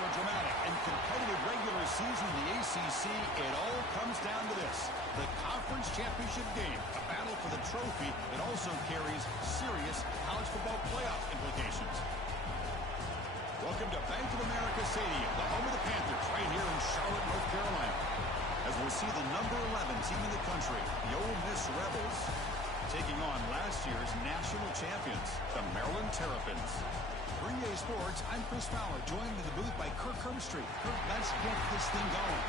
After a dramatic and competitive regular season in the ACC, it all comes down to this: the conference championship game, a battle for the trophy that also carries serious college football playoff implications. Welcome to Bank of America Stadium, the home of the Panthers, right here in Charlotte, North Carolina. As we'll see the number 11 team in the country, the Ole Miss Rebels, taking on last year's national champions, the Maryland Terrapins. For EA Sports, I'm Chris Fowler, joined in the booth by Kirk Herbstreit. Kirk, let's get this thing going.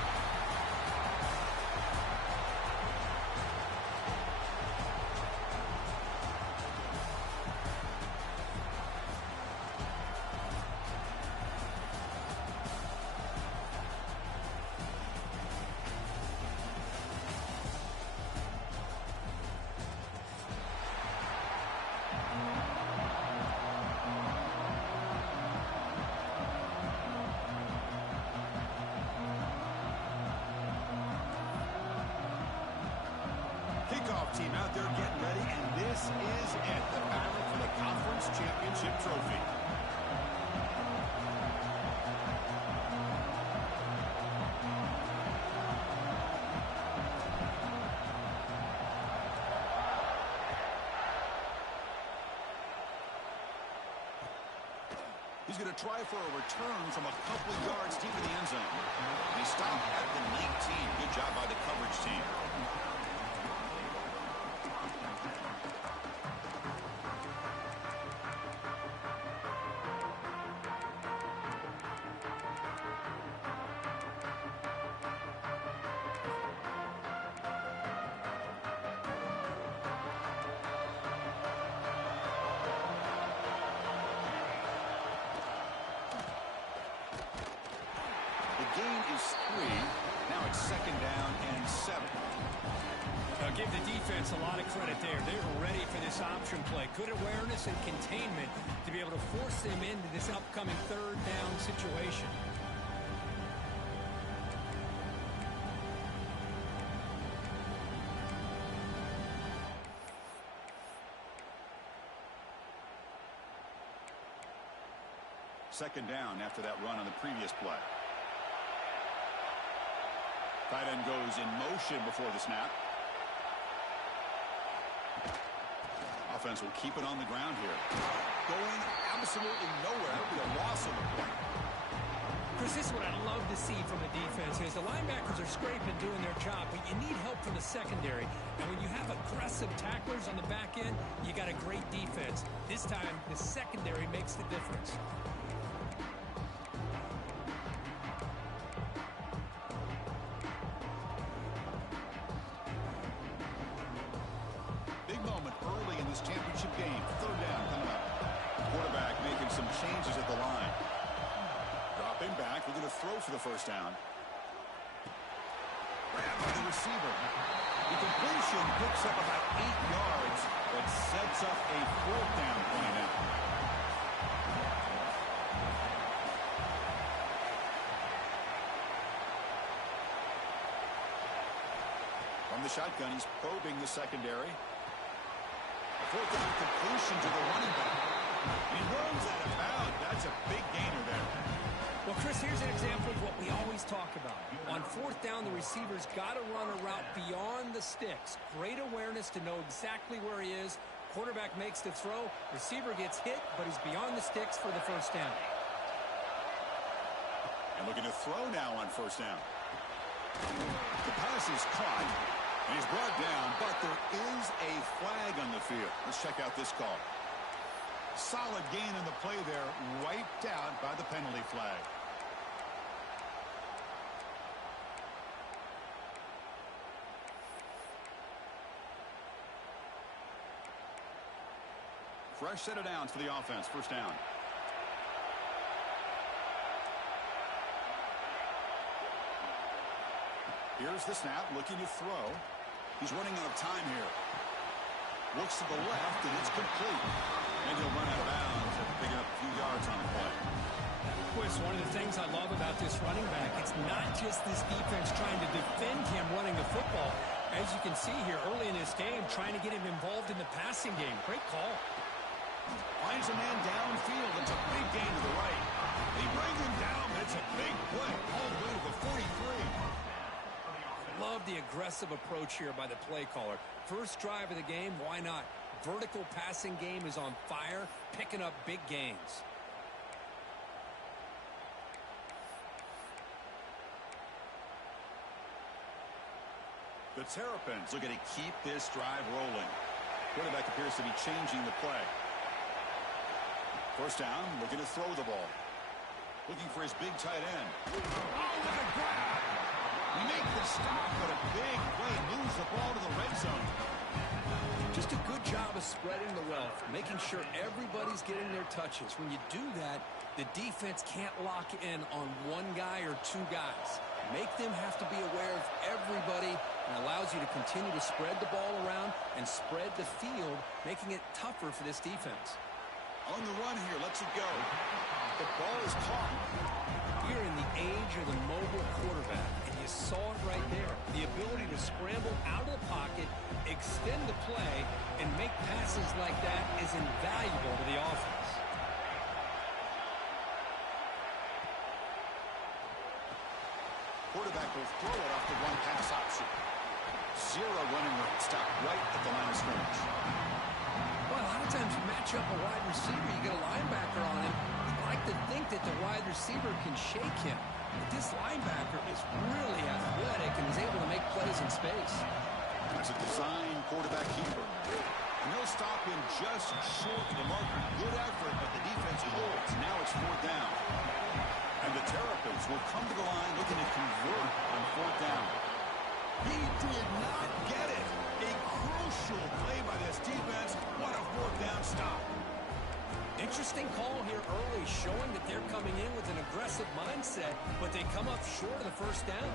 Team out there getting ready, and this is it, the battle for the conference championship trophy. He's going to try for a return from a couple of yards deep in the end zone. He stopped at the 19. Good job by the coverage team. Gain is 3. Now it's 2nd down and 7. I'll give the defense a lot of credit there. They were ready for this option play. Good awareness and containment to be able to force them into this upcoming 3rd down situation. Second down after that run on the previous play. Tight end goes in motion before the snap. Offense will keep it on the ground here. Going absolutely nowhere. It'll be a loss of the play. Chris, this is what I love to see from the defense is the linebackers are scraping, doing their job, but you need help from the secondary. And when you have aggressive tacklers on the back end, you got a great defense. This time, the secondary makes the difference. Championship game, 3rd down coming up. Quarterback making some changes at the line. Dropping back, we're going to throw for the 1st down. Grabbed by the receiver. The completion picks up about 8 yards, but sets up a 4th down play now. From the shotgun, he's probing the secondary. 4th down completion to the running back. He runs out of bounds. That's a big gainer there. Well, Chris, here's an example of what we always talk about. On 4th down, the receiver's got to run a route beyond the sticks. Great awareness to know exactly where he is. Quarterback makes the throw. Receiver gets hit, but he's beyond the sticks for the 1st down. And looking to throw now on 1st down. The pass is caught. And he's brought down, but there is a flag on the field. Let's check out this call. Solid gain in the play there, wiped out by the penalty flag. Fresh set of downs for the offense. 1st down. Here's the snap, looking to throw. He's running out of time here. Looks to the left, and it's complete. And he'll run out of bounds after picking up a few yards on the play. It's one of the things I love about this running back. It's not just this defense trying to defend him running the football. As you can see here early in this game, trying to get him involved in the passing game. Great call. Finds a man downfield. It's a big gain to the right. They bring him down, but it's a big play all the way to the 43. Love the aggressive approach here by the play caller. First drive of the game, why not? Vertical passing game is on fire, picking up big gains. The Terrapins looking to keep this drive rolling. Quarterback appears to be changing the play. First down, looking to throw the ball. Looking for his big tight end. Oh, look at grab! We make the stop, but a big play moves the ball to the red zone. Just a good job of spreading the wealth, making sure everybody's getting their touches. When you do that, the defense can't lock in on one guy or two guys. Make them have to be aware of everybody, and allows you to continue to spread the ball around and spread the field, making it tougher for this defense. On the run here, lets it go. The ball is caught. You're in the age of the mobile quarterback, and you saw it right there. The ability to scramble out of the pocket, extend the play, and make passes like that is invaluable to the offense. Quarterback will throw it off the one-pass option. Zero running room. Stop right at the line of scrimmage. Well, a lot of times you match up a wide receiver, you get a linebacker on him. You'd like to think that the wide receiver can shake him. But this linebacker is really athletic and is able to make plays in space. That's a design quarterback keeper. And he'll stop him just short of the marker. Good effort, but the defense holds. Now it's fourth down. And the Terrapins will come to the line looking to convert on fourth down. He did not get it. A crucial play by this defense. What a fourth down stop. Interesting call here early, showing that they're coming in with an aggressive mindset, but they come up short of the first down.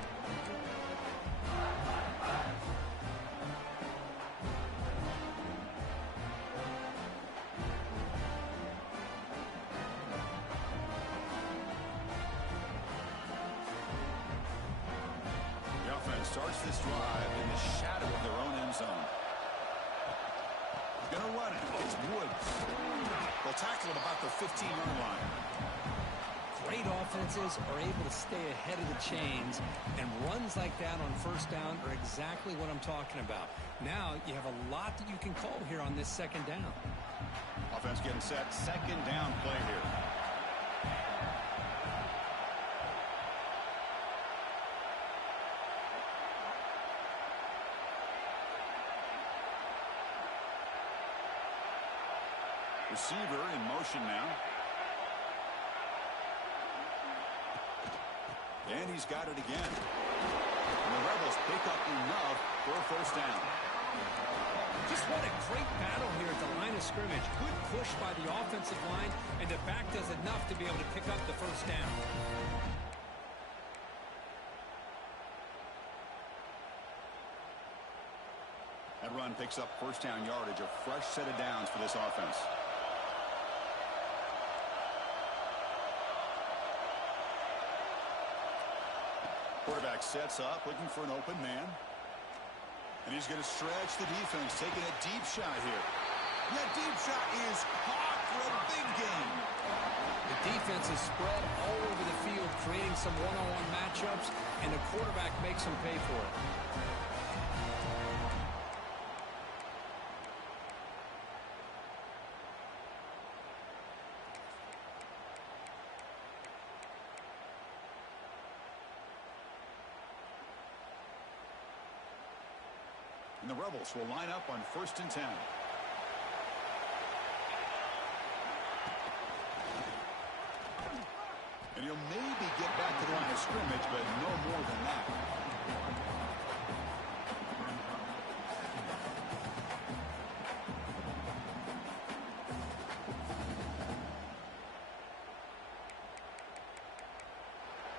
Starts this drive in the shadow of their own end zone. Gonna run it. It's Woods. They'll tackle him about the 15-yard line. Great offenses are able to stay ahead of the chains, and runs like that on first down are exactly what I'm talking about. Now you have a lot that you can call here on this second down. Offense getting set. Second down play here. Receiver in motion now. And he's got it again. And the Rebels pick up enough for a first down. Just what a great battle here at the line of scrimmage. Good push by the offensive line, and the back does enough to be able to pick up the first down. That run picks up first down yardage, a fresh set of downs for this offense. Quarterback sets up, looking for an open man. And he's going to stretch the defense, taking a deep shot here. That deep shot is caught for a big gain. The defense is spread all over the field, creating some one-on-one matchups, and the quarterback makes them pay for it. And the Rebels will line up on 1st and 10. And he'll maybe get back to the line of scrimmage, but no more than that.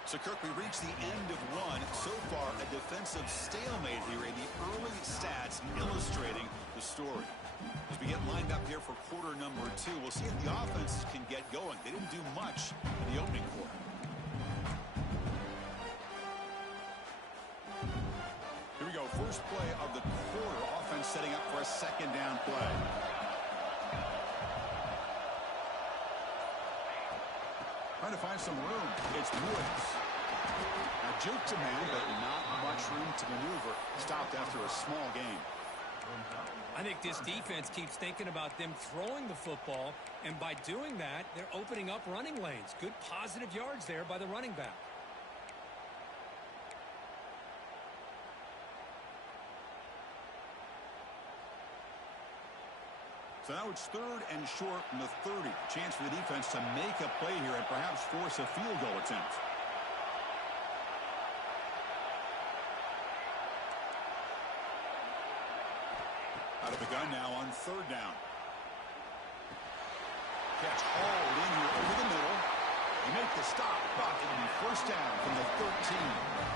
So, Kirk, we reached the end of one. So far, a defensive stalemate here, and the early stats illustrating the story. As we get lined up here for quarter number 2, we'll see if the offenses can get going. They didn't do much in the opening quarter. Here we go. First play of the quarter. Offense setting up for a second down play. Trying to find some room. It's Woods. Now juke to man, but not much room to maneuver. Stopped after a small gain. I think this defense keeps thinking about them throwing the football, and by doing that, they're opening up running lanes. Good positive yards there by the running back. So now it's 3rd and short from the 30. Chance for the defense to make a play here and perhaps force a field goal attempt. Out of the gun now on 3rd down. Catch hauled in here over the middle. They make the stop, but it'll be 1st down from the 13.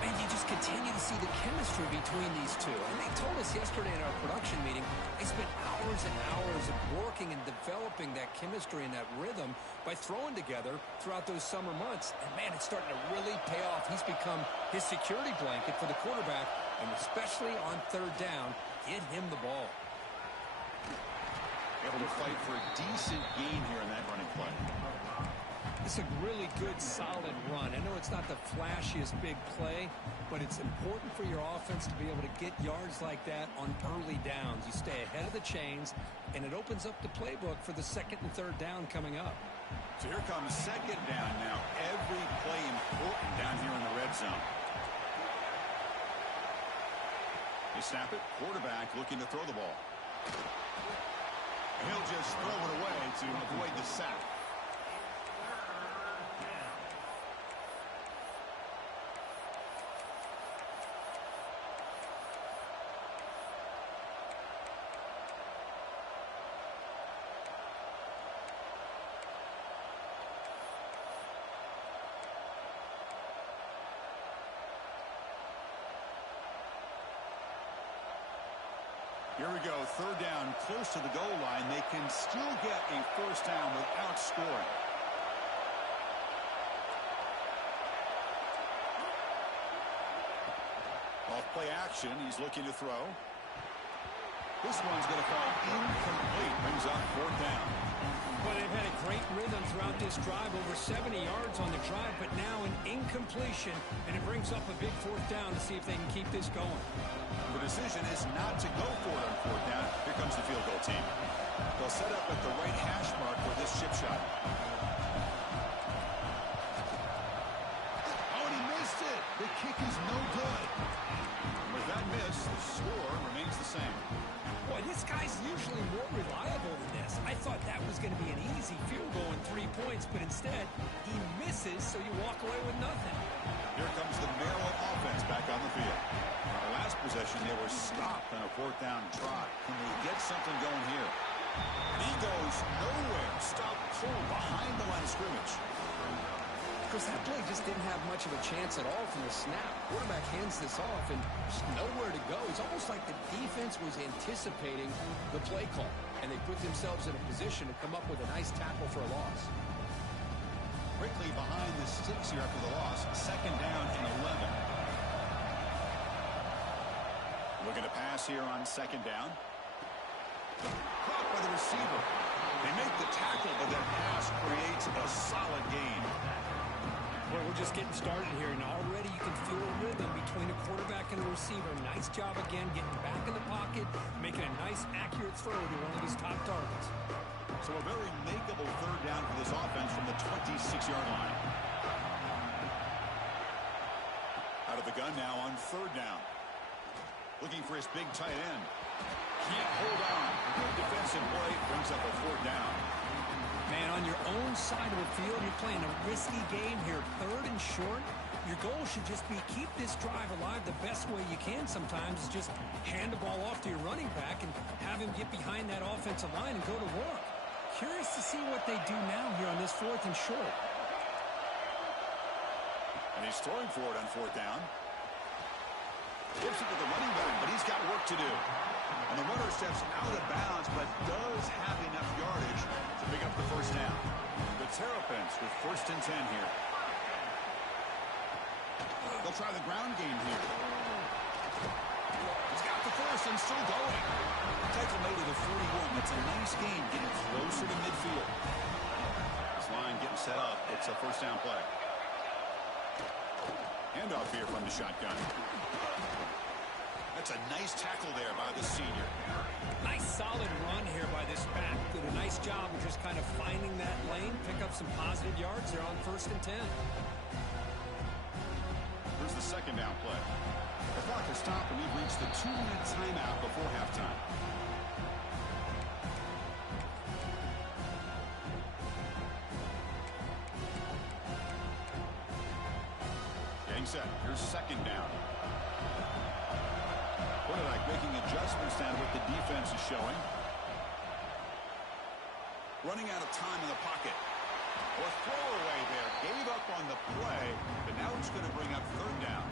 And you just continue to see the chemistry between these two. And they told us yesterday in our production meeting, they spent hours and hours of working and developing that chemistry and that rhythm by throwing together throughout those summer months. And, man, it's starting to really pay off. He's become his security blanket for the quarterback, and especially on 3rd down, get him the ball. Able to fight for a decent gain here in that running play. It's a really good, solid run. I know it's not the flashiest big play, but it's important for your offense to be able to get yards like that on early downs. You stay ahead of the chains, and it opens up the playbook for the 2nd and 3rd down coming up. So here comes 2nd down now. Every play important down here in the red zone. They snap it. Quarterback looking to throw the ball. He'll just throw it away to avoid the sack. Here we go, 3rd down, close to the goal line. They can still get a 1st down without scoring. Off play action, he's looking to throw. This one's going to fall incomplete, brings up 4th down. Well, they've had a great rhythm throughout this drive, over 70 yards on the drive, but now an incompletion, and it brings up a big 4th down to see if they can keep this going. The decision is not to go for it on 4th down. Here comes the field goal team. They'll set up at the right hash mark for this chip shot. Oh, and he missed it. The kick is no good. With that miss, the score remains the same. Boy, this guy's usually more reliable than this. I thought that was going to be an easy field goal and 3 points, but instead, he misses, so you walk away with nothing. Here comes the Maryland offense back on the field. The last possession, they were stopped on a 4th down trot. Can they get something going here? And he goes nowhere. Stopped cold behind the line of scrimmage. Because that play just didn't have much of a chance at all from the snap. Quarterback hands this off and just nowhere to go. It's almost like the defense was anticipating the play call, and they put themselves in a position to come up with a nice tackle for a loss. Quickly behind the sticks here after the loss. 2nd down and 11. Looking to pass here on 2nd down. Caught by the receiver. They make the tackle, but that pass creates a solid gain. Well, we're just getting started here, and already you can feel a rhythm between a quarterback and a receiver. Nice job again getting back in the pocket, making a nice, accurate throw to one of his top targets. So a very makeable 3rd down for this offense from the 26-yard line. Out of the gun now on 3rd down. Looking for his big tight end. Can't hold on. Good defensive play brings up a 4th down. Man, on your own side of the field, you're playing a risky game here. 3rd and short. Your goal should just be keep this drive alive the best way you can sometimes is just hand the ball off to your running back and have him get behind that offensive line and go to work. Curious to see what they do now here on this 4th and short. And he's throwing for it on 4th down. Gives it to the running back, but he's got work to do. And the runner steps out of bounds, but does have enough yardage to pick up the 1st down. The Terrapins with 1st and 10 here. They'll try the ground game here. He's got the 1st and still going. Tackle made at the 41. That's a nice gain, getting closer to midfield. So line getting set up. It's a first down play. Handoff here from the shotgun. That's a nice tackle there by the senior. Nice solid run here by this back. Did a nice job of just kind of finding that lane, pick up some positive yards there on 1st and 10. Here's the second down play. The clock has stopped, and we've reached the 2-minute timeout before halftime. Getting set. Here's second down. Quarterback making adjustments down what the defense is showing. Running out of time in the pocket. Or throwaway there. Gave up on the play, but now it's going to bring up third down.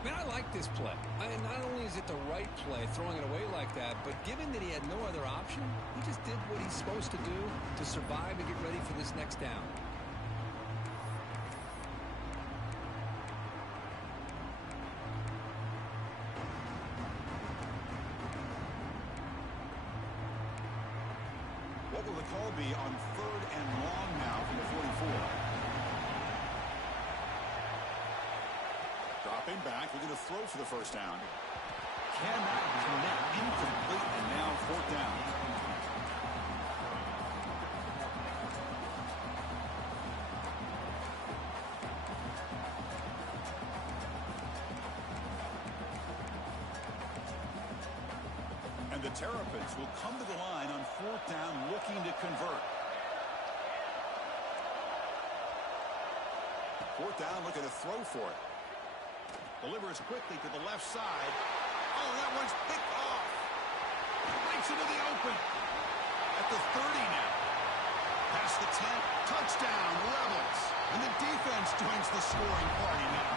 Man, I like this play. Not only is it the right play, throwing it away like that, but given that he had no other option, he just did what he's supposed to do to survive and get ready for this next down. What will the call be on 3rd and long now from the 44? Dropping back, we're going to throw for the first down. Cannot connect, incomplete, and now 4th down. And the Terrapins will come to the line on 4th down, looking to convert. 4th down, looking to throw for it. Delivers quickly to the left side. Oh, that one's picked off. Breaks into the open. At the 30 now. Past the 10. Touchdown, Rebels. And the defense joins the scoring party now.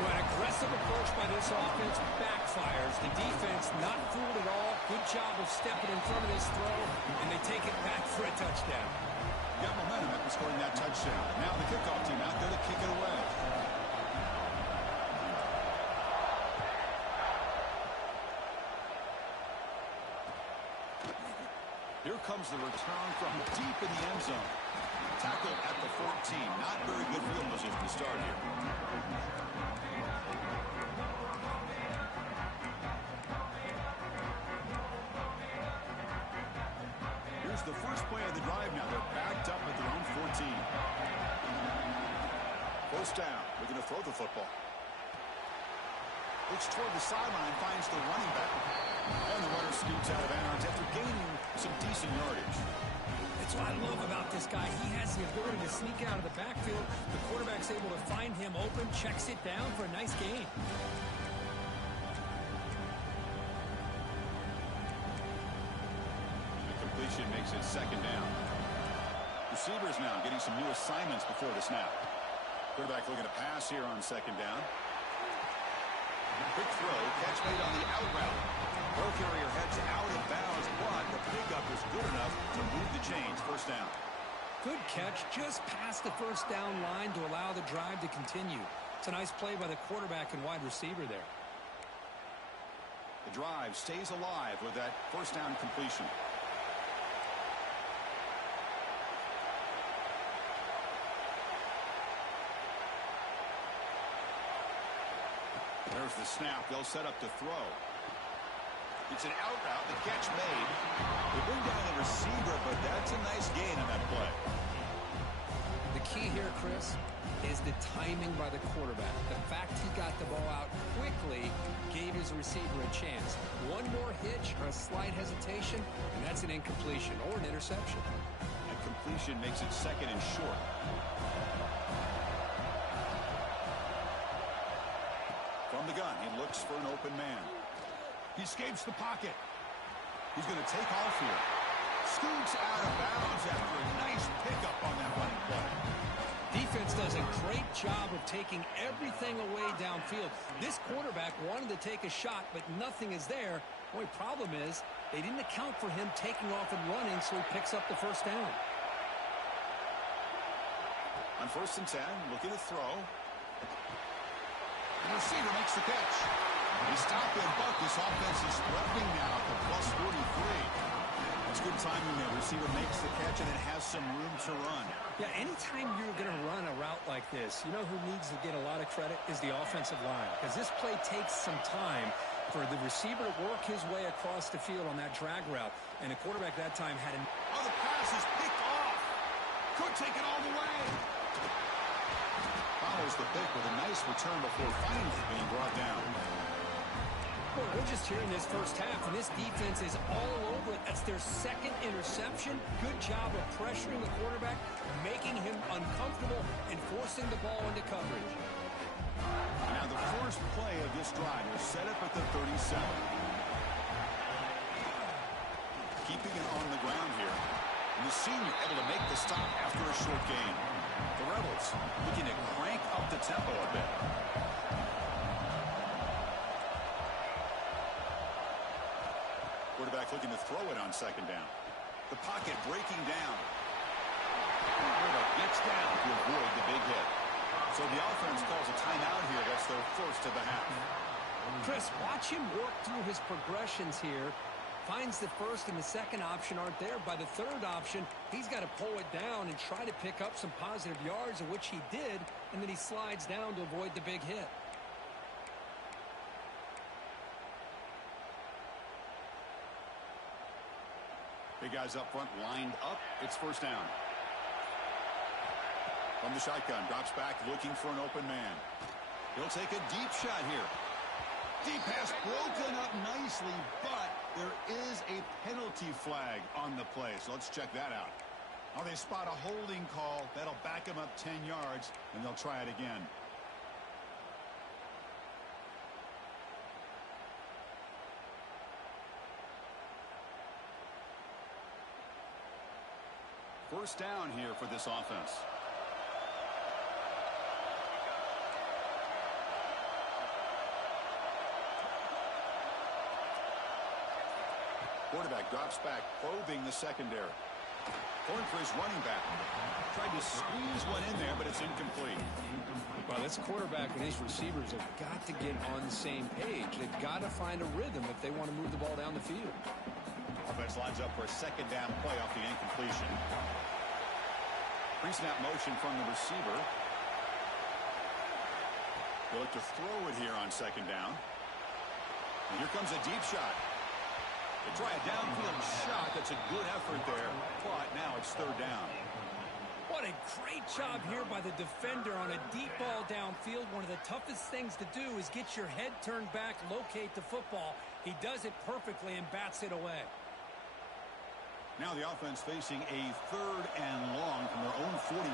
Well, an aggressive approach by this offense backfires. The defense not fooled at all. Good job of stepping in front of this throw, and they take it back for a touchdown. Got momentum after scoring that touchdown. Now the kickoff team out there to kick it away. Here comes the return from deep in the end zone. Tackled at the 14. Not very good field position to start here. Here's the first play of the drive now. They're backed up at their own 14. First down. We're going to throw the football. Looks toward the sideline, finds the running back. And the runner scoots out of bounds after gaining some decent yardage. That's what I love about this guy. He has the ability to sneak out of the backfield. The quarterback's able to find him open, checks it down for a nice gain. The completion makes it second down. Receivers now getting some new assignments before the snap. Quarterback looking to pass here on second down. Quick throw, catch made on the out route. Ball carrier heads out of bounds, but the pickup is good enough to move the chains. First down. Good catch just past the first down line to allow the drive to continue. It's a nice play by the quarterback and wide receiver there. The drive stays alive with that first down completion. There's the snap. They'll set up to throw. It's an out route. The catch made. They bring down the receiver, but that's a nice gain on that play. The key here, Chris, is the timing by the quarterback. The fact he got the ball out quickly gave his receiver a chance. One more hitch or a slight hesitation, and that's an incompletion or an interception. That completion makes it second and short. From the gun, he looks for an open man. He escapes the pocket. He's going to take off here. Scoots out of bounds after a nice pickup on that running play. Defense does a great job of taking everything away downfield. This quarterback wanted to take a shot, but nothing is there. The only problem is they didn't account for him taking off and running, so he picks up the first down. On 1st and 10, looking to throw. The receiver makes the catch. They stop and buck. This offense is threatening now to plus 43. The That's good timing there. Receiver makes the catch, and it has some room to run. Yeah, anytime you're going to run a route like this, you know who needs to get a lot of credit is the offensive line, because this play takes some time for the receiver to work his way across the field on that drag route. And the quarterback that time had an... Oh, the pass is picked off. Could take it all the way. Follows the pick with a nice return before finally being brought down. Well, we're just hearing this first half, and this defense is all over it. That's their second interception. Good job of pressuring the quarterback, making him uncomfortable, and forcing the ball into coverage. Now the first play of this drive is set up at the 37. Keeping it on the ground here. And the senior able to make the stop after a short gain. The Rebels looking to crank up the tempo a bit. Quarterback looking to throw it on second down. The pocket breaking down. Quarterback gets down to avoid the big hit. So the offense calls a timeout here. That's their first of the half. Chris, watch him work through his progressions here. Finds the first and the second option aren't there. By the third option, he's got to pull it down and try to pick up some positive yards, of which he did, and then he slides down to avoid the big hit. Big guys up front lined up. It's first down. From the shotgun, drops back looking for an open man. He'll take a deep shot here. Deep pass broken up nicely, but there is a penalty flag on the play, so let's check that out. Oh, they spot a holding call. That'll back him up 10 yards, and they'll try it again. First down here for this offense. Quarterback drops back, probing the secondary. Going for his running back. Tried to squeeze one in there, but it's incomplete. Well, this quarterback and his receivers have got to get on the same page. They've got to find a rhythm if they want to move the ball down the field. Offense lines up for a second down play off the incompletion. Pre-snap motion from the receiver. They'll look to throw it here on second down. And here comes a deep shot. They try a downfield shot. That's a good effort there. But now it's third down. What a great job here by the defender on a deep ball downfield. One of the toughest things to do is get your head turned back, locate the football. He does it perfectly and bats it away. Now the offense facing a third and long from their own 41.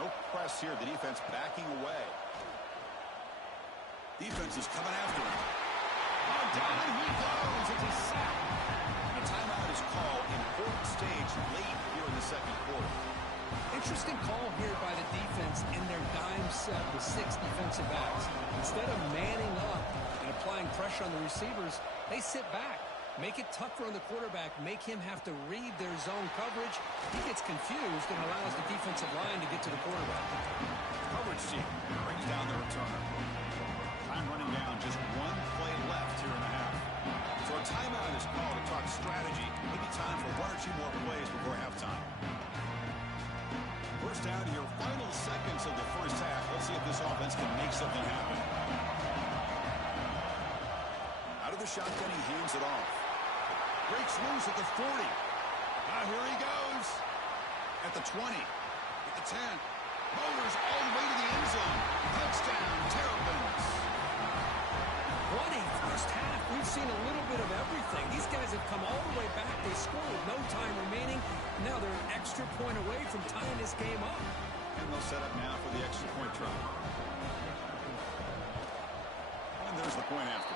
No press here. The defense backing away. Defense is coming after him. Oh, down he goes. It's a sack. A timeout is called. Important stage late here in the second quarter. Interesting call here by the defense in their dime set with 6 defensive backs. Instead of manning up and applying pressure on the receivers, they sit back, make it tougher on the quarterback, make him have to read their zone coverage. He gets confused and allows the defensive line to get to the quarterback. Coverage team brings down the returner. Time running down, just one play left here in the half. So a timeout is called to talk strategy. Maybe time for 1 or 2 more plays before halftime. First down here, final seconds of the first half. Let's see if this offense can make something happen. Out of the shotgun, he hands it off. Breaks loose at the 40. Now here he goes. At the 20. At the 10. Motors all the way to the end zone. Touchdown, Terrapins. What a first half. We've seen a little bit of everything. These guys have come all the way back. They scored with no time remaining. Now they're an extra point away from tying this game up. And they'll set up now for the extra point try. And there's the point after.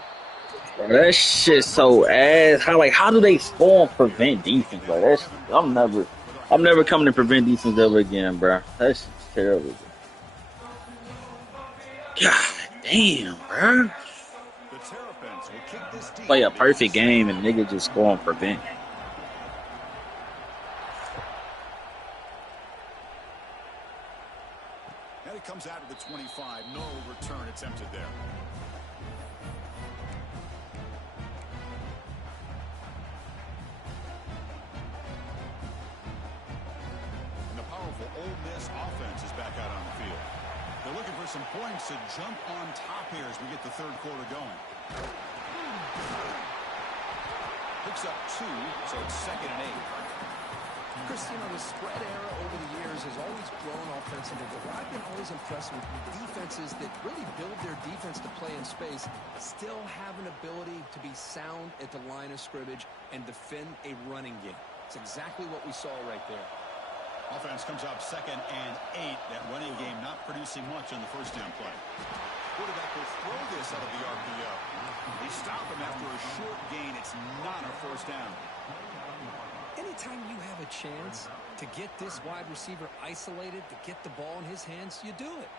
Bro, that shit so ass. How do they score and prevent defense? Bro, I'm never coming to prevent defense ever again, bro. That shit's terrible. God damn, bro. Play a perfect game and nigga just score and prevent. And it comes out of the 25. No return attempted there. And the powerful Ole Miss offense is back out on the field. They're looking for some points to jump on top here as we get the third quarter going. Picks up 2, so it's 2nd and 8. Chris, the spread era over the years has always grown offensively, but what I've been always impressed with defenses that really build their defense to play in space still have an ability to be sound at the line of scrimmage and defend a running game. It's exactly what we saw right there. Offense comes up 2nd and 8. That running game not producing much on the first down play. Quarterback will throw this out of the RPO. They stop him after a short gain. It's not a first down. Anytime you have a chance to get this wide receiver isolated, to get the ball in his hands, you do it.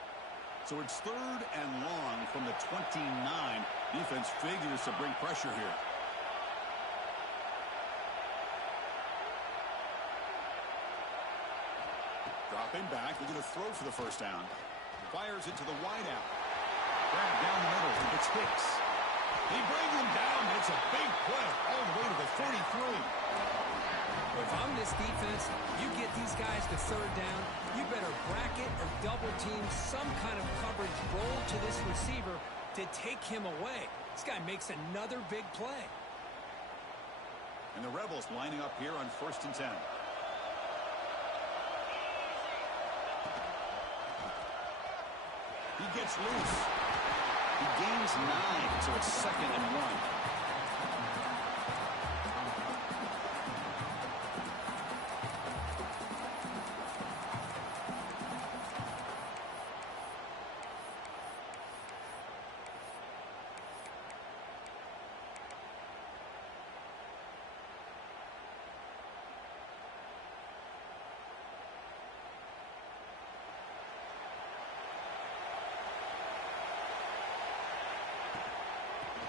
So it's 3rd and long from the 29. Defense figures to bring pressure here. Dropping back, they're going to throw for the first down. Fires it to the wideout. Grab down the middle. It's Hicks. They bring him down. It's a big play all the way to the 43. If I'm this defense, you get these guys to 3rd down, you better bracket or double team some kind of coverage roll to this receiver to take him away. This guy makes another big play. And the Rebels lining up here on 1st and 10. He gets loose. He gains 9, so it's 2nd and 1.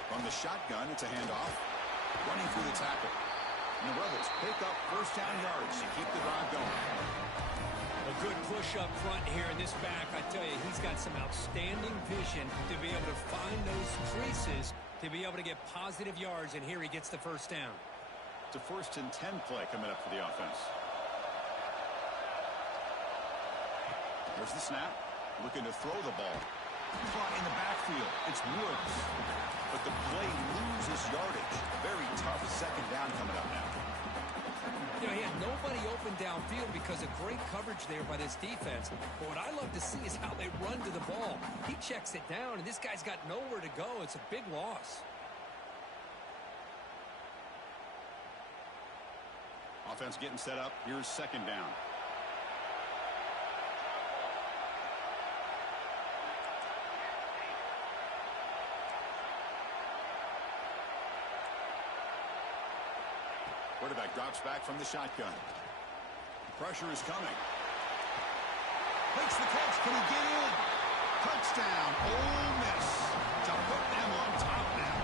From the shotgun, it's a handoff. Running through the tackle. And the Rebels pick up first down yards to keep the drive going. A good push up front here in this back. I tell you, he's got some outstanding vision to be able to find those creases, to be able to get positive yards, and here he gets the first down. It's a 1st and 10 play coming up for the offense. There's the snap. Looking to throw the ball. Caught in the backfield. It's Woods. But the play loses yardage. Very tough 2nd down coming up now. He had nobody open downfield because of great coverage there by this defense. But what I love to see is how they run to the ball. He checks it down, and this guy's got nowhere to go. It's a big loss. Offense getting set up. Here's 2nd down. Quarterback drops back from the shotgun. Pressure is coming. Makes the catch. Can he get in? Touchdown, Ole Miss. To put them on top now.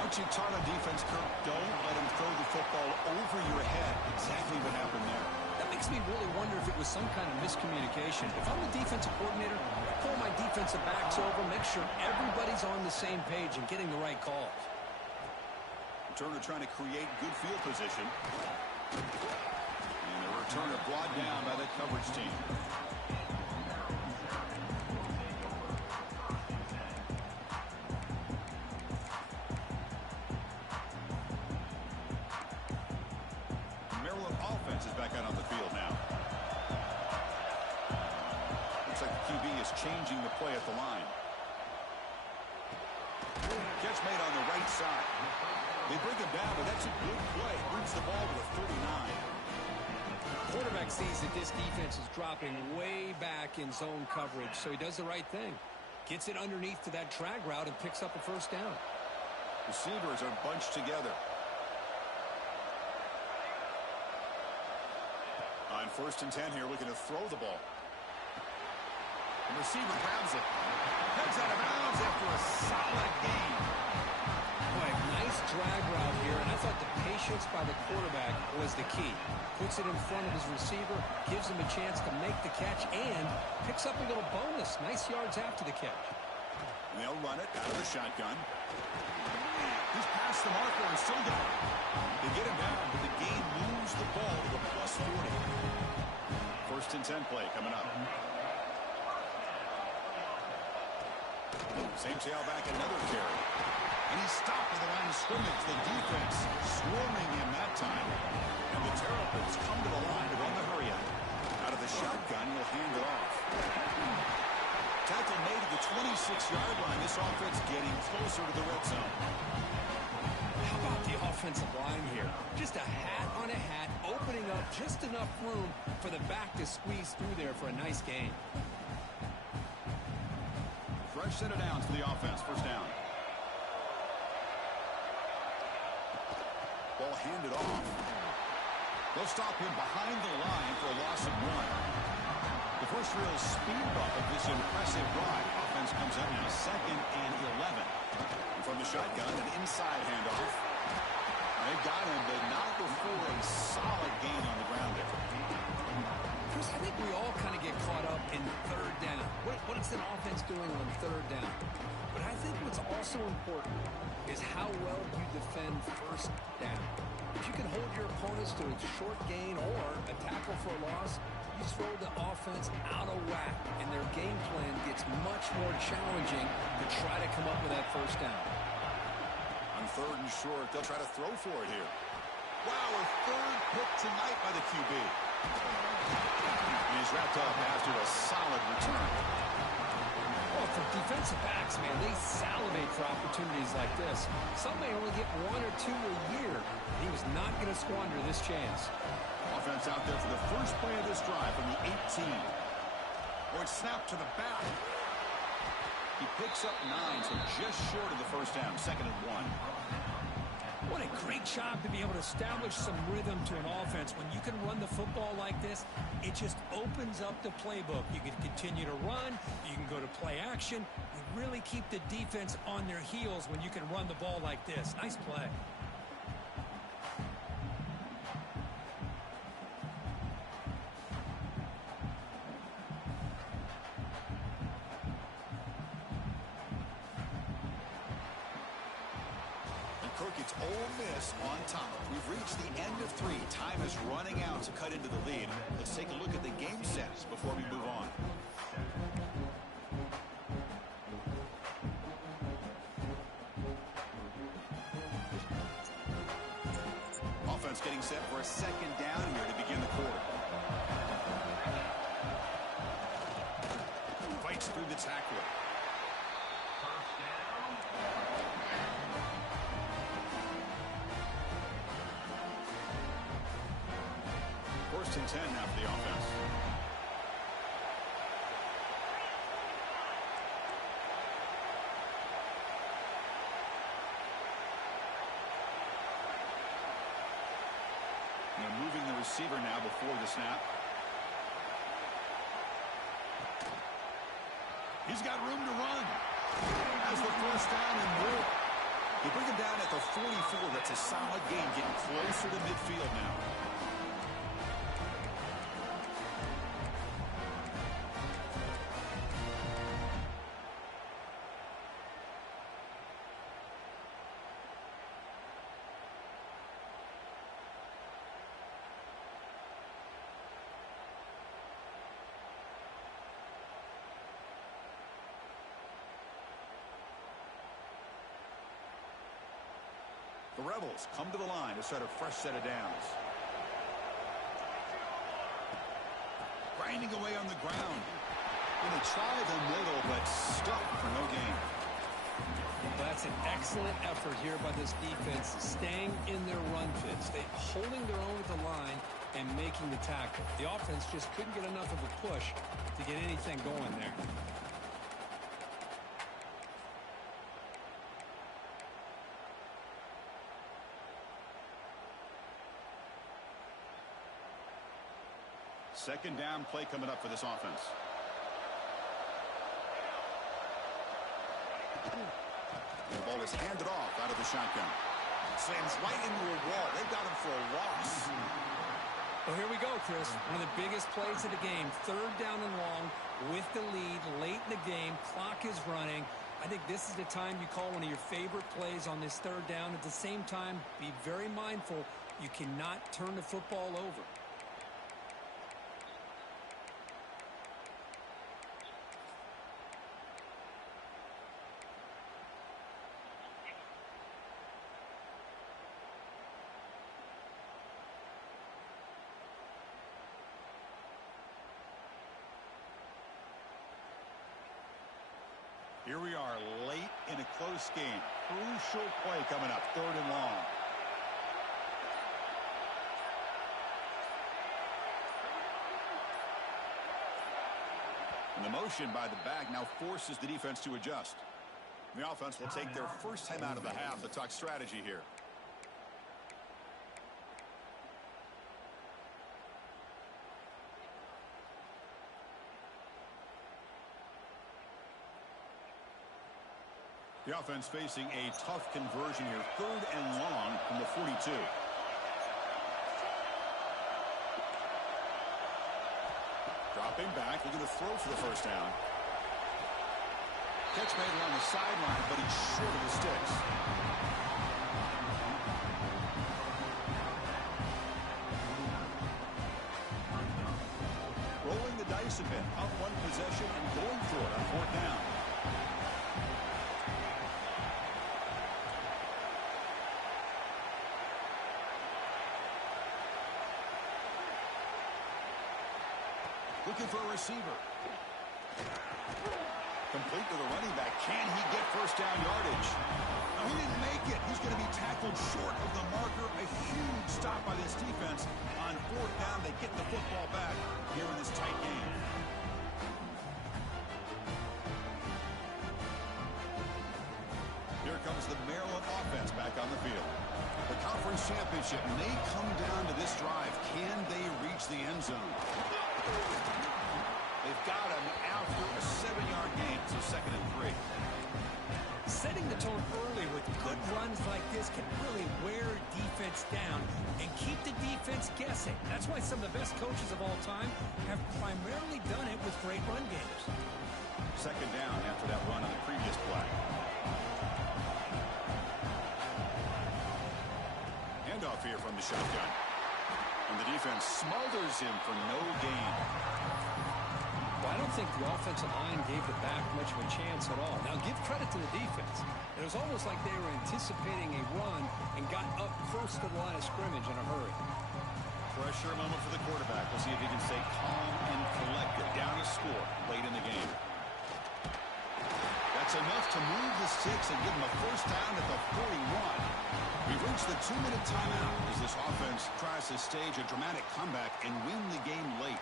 Aren't you taught on defense, Kirk? Don't let him throw the football over your head. Exactly what happened there. That makes me really wonder if it was some kind of miscommunication. If I'm the defensive coordinator, I pull my defensive backs over, make sure everybody's on the same page and getting the right calls. Returner trying to create good field position. And the returner brought down by the coverage team. Maryland offense is back out on the field now. Looks like the QB is changing the play at the line. Catch made on the right side. They bring him down, but that's a good play. Brings the ball to the 39. Quarterback sees that this defense is dropping way back in zone coverage, so he does the right thing. Gets it underneath to that drag route and picks up a first down. Receivers are bunched together. On 1st and 10 here, looking to throw the ball. And Receiver grabs it. Heads out of bounds after a solid gain. Boy, nice drag route here, and I thought the patience by the quarterback was the key. Puts it in front of his receiver, gives him a chance to make the catch, and picks up a little bonus. Nice yards after the catch. And they'll run it out of the shotgun. He's past the marker and still got it. They get him down, but the gain moves the ball to a plus 40. First and 10 play coming up. Same tailback, another carry. And he's stopped at the line of scrimmage. The defense swarming him that time. And the Terrapins come to the line to run the hurry out of the shotgun, he'll hand it off. Tackle made at the 26-yard line. This offense getting closer to the red zone. How about the offensive line here? Just a hat on a hat, opening up just enough room for the back to squeeze through there for a nice gain. Fresh set of downs for the offense. First down. Ball handed off. They'll stop him behind the line for a loss of 1. The first real speed bump of this impressive drive. Offense comes up now 2nd and 11. And from the shotgun, an inside handoff. They've got him, but not before a solid gain on the ground there. Chris, I think we all kind of get caught up in third down. What is an offense doing on third down? But I think what's also important is how well you defend first down. If you can hold your opponents to a short gain or a tackle for a loss, you throw the offense out of whack, and their game plan gets much more challenging to try to come up with that first down. On 3rd and short, they'll try to throw for it here. Wow, a 3rd pick tonight by the QB. And he's wrapped up after a solid return. Well, for defensive backs, man, they salivate for opportunities like this. Some may only get 1 or 2 a year, and he was not going to squander this chance. Offense out there for the first play of this drive from the 18. Or it's snapped to the back. He picks up 9, so just short of the first down. 2nd and 1. What a great job to be able to establish some rhythm to an offense. When you can run the football like this, it just opens up the playbook. You can continue to run. You can go to play action. You really keep the defense on their heels when you can run the ball like this. Nice play. It's Ole Miss on top. We've reached the end of 3. Time is running out to cut into the lead. Let's take a look at the game sets before we move on. Offense getting set for a 2nd down here to begin the quarter. Fights through the tackler. First and 10 now for the offense. Now moving the receiver now before the snap. He's got room to run. Has the first down and more. They bring him down at the 44. That's a solid gain, getting closer to midfield now. The Rebels come to the line to set a fresh set of downs. Grinding away on the ground. And they try the middle, but stuck for no gain. That's an excellent effort here by this defense, staying in their run fits. They holding their own at the line and making the tackle. The offense just couldn't get enough of a push to get anything going there. Second down play coming up for this offense. The ball is handed off out of the shotgun. Slams right into a wall. They've got him for a loss. Well, here we go, Chris. One of the biggest plays of the game. 3rd down and long with the lead late in the game. Clock is running. I think this is the time you call one of your favorite plays on this 3rd down. At the same time, be very mindful. You cannot turn the football over. Here we are late in a close game. Crucial play coming up, 3rd and long. And the motion by the back now forces the defense to adjust. The offense will take their first time out of the half to talk strategy here. The offense facing a tough conversion here. 3rd and long from the 42. Dropping back, looking to throw for the first down. Catch made along the sideline, but he's short of the sticks. Rolling the dice a bit, up 1 possession and going for it on 4th down. Looking for a receiver. Complete to the running back. Can he get first down yardage? No, he didn't make it. He's going to be tackled short of the marker. A huge stop by this defense. On 4th down, they get the football back here in this tight game. Here comes the Maryland offense back on the field. The conference championship may come down to this drive. Can they reach the end zone? They've got him after a 7-yard gain, so 2nd and 3. Setting the tone early with good runs like this can really wear defense down and keep the defense guessing. That's why some of the best coaches of all time have primarily done it with great run games. 2nd down after that run on the previous play. Handoff here from the shotgun. And the defense smothers him for no gain. Well, I don't think the offensive line gave the back much of a chance at all. Now, give credit to the defense. It was almost like they were anticipating a run and got up close to the line of scrimmage in a hurry. Pressure moment for the quarterback. We'll see if he can stay calm and collected. Down a score late in the game. That's enough to move the sticks and give him a first down at the 41. We've reached the 2-minute timeout as this offense tries to stage a dramatic comeback and win the game late.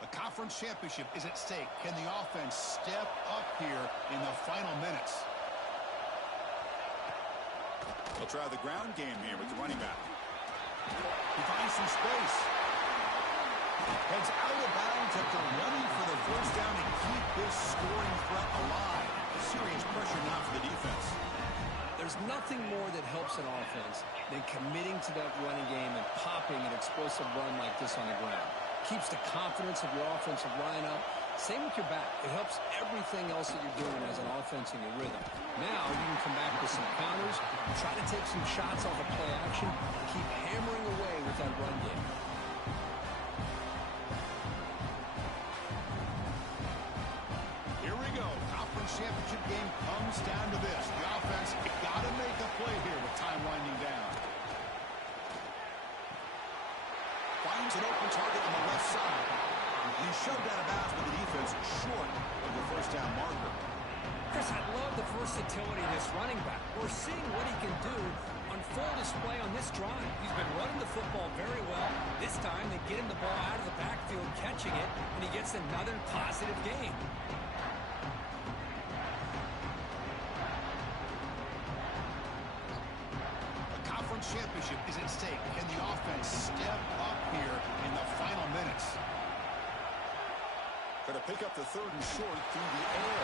The conference championship is at stake. Can the offense step up here in the final minutes? They'll try the ground game here with the running back. He finds some space. Heads out of bounds after running for the first down and keep this scoring threat alive. Serious pressure now for the defense. There's nothing more that helps an offense than committing to that running game and popping an explosive run like this on the ground. Keeps the confidence of your offensive line up. Same with your back. It helps everything else that you're doing as an offense in your rhythm. Now you can come back with some counters, try to take some shots off of play action, keep hammering away with that run game. Here we go. Conference championship game comes down to this. The offense got to make a play here with time winding down. Finds an open target on the left side. He's shoved out of bounds with the defense short of the first down marker. Chris, I love the versatility of this running back. We're seeing what he can do on full display on this drive. He's been running the football very well. This time they get him the ball out of the backfield, catching it, and he gets another positive gain. Championship is at stake. Can the offense step up here in the final minutes. Going to pick up the 3rd and short through the air.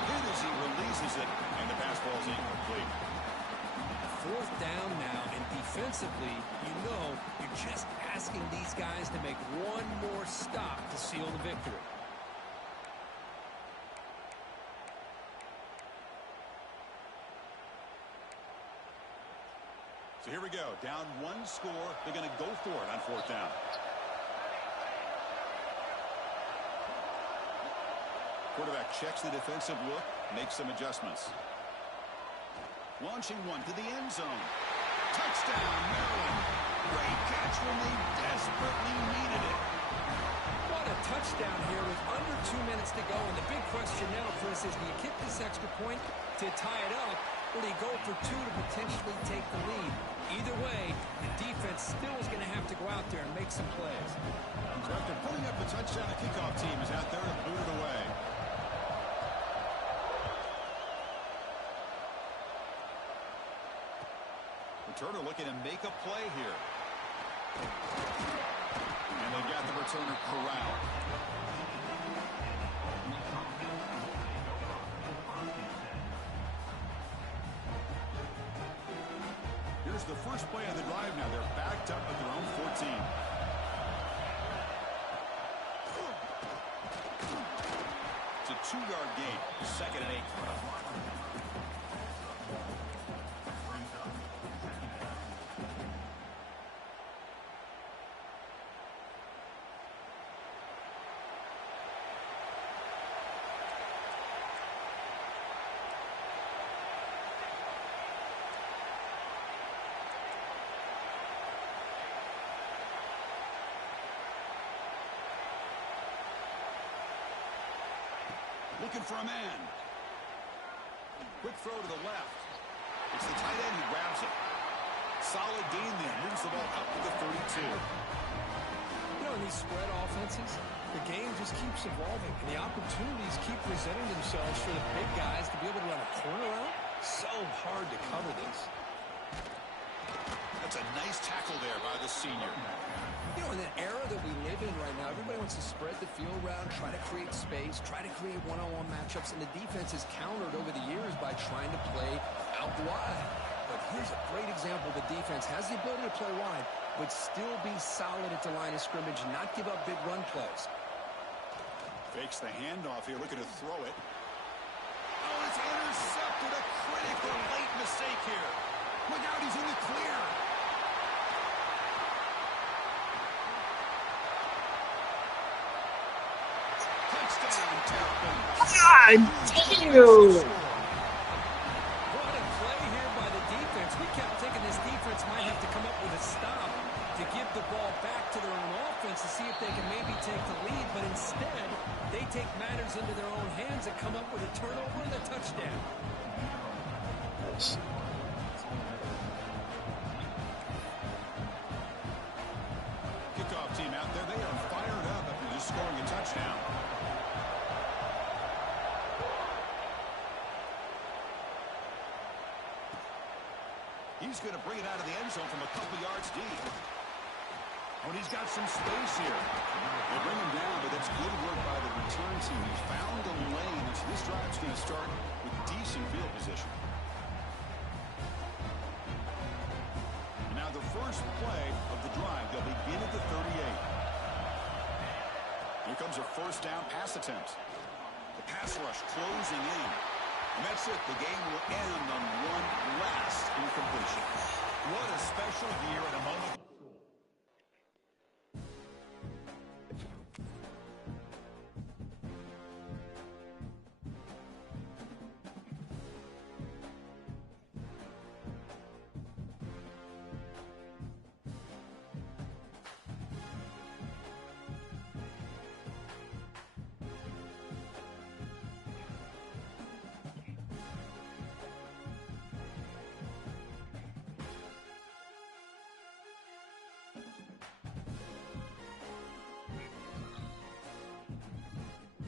Hit as he releases it, and the pass ball is incomplete. 4th down now, and defensively, you know you're just asking these guys to make one more stop to seal the victory. So here we go. Down 1 score. They're going to go for it on 4th down. Quarterback checks the defensive look, makes some adjustments. Launching one to the end zone. Touchdown, Maryland. Great catch when they desperately needed it. What a touchdown here with under 2 minutes to go. And the big question now, Chris, is do you kick this extra point to tie it up, or do you go for 2 to potentially take the lead? Either way, the defense still is going to have to go out there and make some plays. So after putting up the touchdown, the kickoff team is out there to boot it away. Returner looking to make a play here. And they've got the returner corralled. Here's the first play of the drive now. They're backed up at their own 14. It's a 2-yard gain. 2nd and 8. Looking for a man. Quick throw to the left. It's the tight end who grabs it. Solid gain there. Moves the ball up to the 32. You know, in these spread offenses, the game just keeps evolving, and the opportunities keep presenting themselves for the big guys to be able to run a corner out. So hard to cover this. That's a nice tackle there by the senior. You know, in the era that we live in right now, everybody wants to spread the field around, try to create space, try to create one-on-one matchups, and the defense is countered over the years by trying to play out wide. But here's a great example. The defense has the ability to play wide, but still be solid at the line of scrimmage, not give up big run plays. Fakes the handoff here, looking to throw it. Oh, it's intercepted. A critical late mistake here. Look out, he's in the clear. God damn! What a play here by the defense. We kept thinking this defense might have to come up with a stop to give the ball back to their own offense to see if they can maybe take the lead, but instead they take matters into their own hands and come up with a turnover and a touchdown. Kickoff team out there, they are fired up after just scoring a touchdown. He's going to bring it out of the end zone from a couple yards deep. Oh, and he's got some space here. They bring him down, but that's good work by the return team. He found a lane, and so this drive's going to start with decent field position. And now the first play of the drive, they'll begin at the 38. Here comes a first down pass attempt. The pass rush closing in. And that's it. The game will end on one last incompletion. What a special year and a